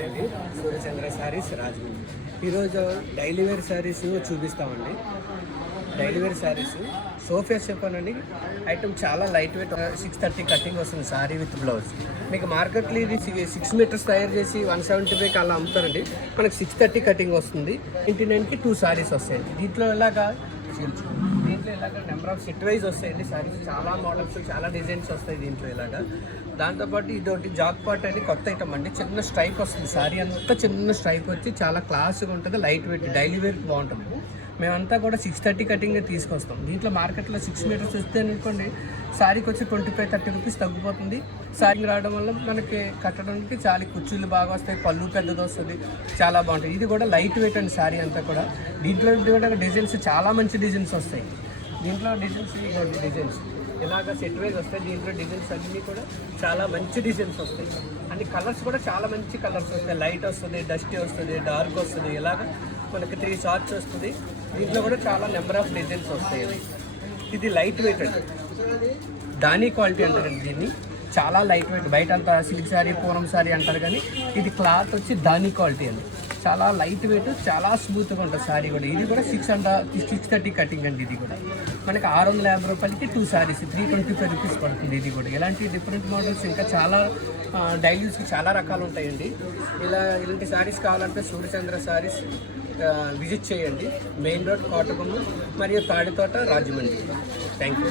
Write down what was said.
నమస్తే అండి. సూర్యచంద్ర శారీస్ రాజమండ్రి. ఈరోజు డైలీ వేర్ శారీస్ చూపిస్తామండి. డైలీ వేర్ శారీస్ సోఫియా చెప్పానండి. ఐటమ్ చాలా లైట్ వెయిట్, 630 కటింగ్ వస్తుంది శారీ విత్ బ్లౌజ్. మీకు మార్కెట్లో ఇది 6 మీటర్స్ తయారు చేసి 175 అలా అమ్ముతారండి. మనకి 630 కటింగ్ వస్తుంది. 29కి 2 శారీస్ వస్తాయండి. దీంట్లో ఇలాగా నెంబర్ ఆఫ్ సెట్ వైజ్ వస్తాయండి శారీస్. చాలా మోడల్స్, చాలా డిజైన్స్ వస్తాయి దీంట్లో ఇలాగా. దాంతోపాటు ఇదొకటి జాక్ పాట్ అని కొత్త ఐటమ్ అండి. చిన్న స్ట్రైప్ వస్తుంది, శారీ అంతా చిన్న స్ట్రైప్ వచ్చి చాలా క్లాస్గా ఉంటుంది, లైట్ వెయిట్, డైలీ వేర్కి బాగుంటుంది. మేమంతా కూడా 630 కటింగ్ తీసుకొస్తాం. దీంట్లో మార్కెట్లో 6 మీటర్స్ వస్తే అనుకోండి శారీకి వచ్చి 25-30 రూపీస్ తగ్గిపోతుంది. శారీ రావడం వల్ల మనకి కట్టడానికి చాలా కుర్చీలు బాగా వస్తాయి, పళ్ళు పెద్దది వస్తుంది, చాలా బాగుంటుంది. ఇది కూడా లైట్ వెయిట్ అండి శారీ అంతా కూడా. దీంట్లో కూడా డిజైన్స్ చాలా మంచి డిజైన్స్ వస్తాయి. దీంట్లో డిజైన్స్ ఇలాగ సెట్ వైజ్ వస్తాయి. దీంట్లో డిజైన్స్ అన్నీ కూడా చాలా మంచి డిజైన్స్ వస్తాయి. అన్ని కలర్స్ కూడా చాలా మంచి కలర్స్ వస్తాయి. లైట్ వస్తుంది, డస్టీ వస్తుంది, డార్క్ వస్తుంది, ఇలాగ మనకి 3 షార్ట్స్ వస్తుంది. దీంట్లో కూడా చాలా నెంబర్ ఆఫ్ డిజైన్స్ వస్తాయి. ఇది లైట్ వెయిట్ అండి, దాని క్వాలిటీ అంటారండి దీన్ని. చాలా లైట్ వెయిట్. బయట అంతా సిల్క్ శారీ, పూనం శారీ అంటారు, కానీ ఇది క్లాత్ వచ్చి దాని క్వాలిటీ అండి. చాలా లైట్ వెయిట్, చాలా స్మూత్గా ఉంటుంది శారీ కూడా. ఇది కూడా 630 కటింగ్ అండి. ఇది కూడా మనకి 650 రూపాయలకి 2 శారీస్, 325 రూపీస్ పడుతుంది. ఇది కూడా ఇలాంటి డిఫరెంట్ మోడల్స్ ఇంకా చాలా డైలీస్కి చాలా రకాలు ఉంటాయండి. ఇలాంటి శారీస్ కావాలంటే సూర్యచంద్ర శారీస్ విజిట్ చేయండి. మెయిన్ రోడ్, కోటకొమ్ము మరియు తాడితోట, రాజమండ్రి. Thank you.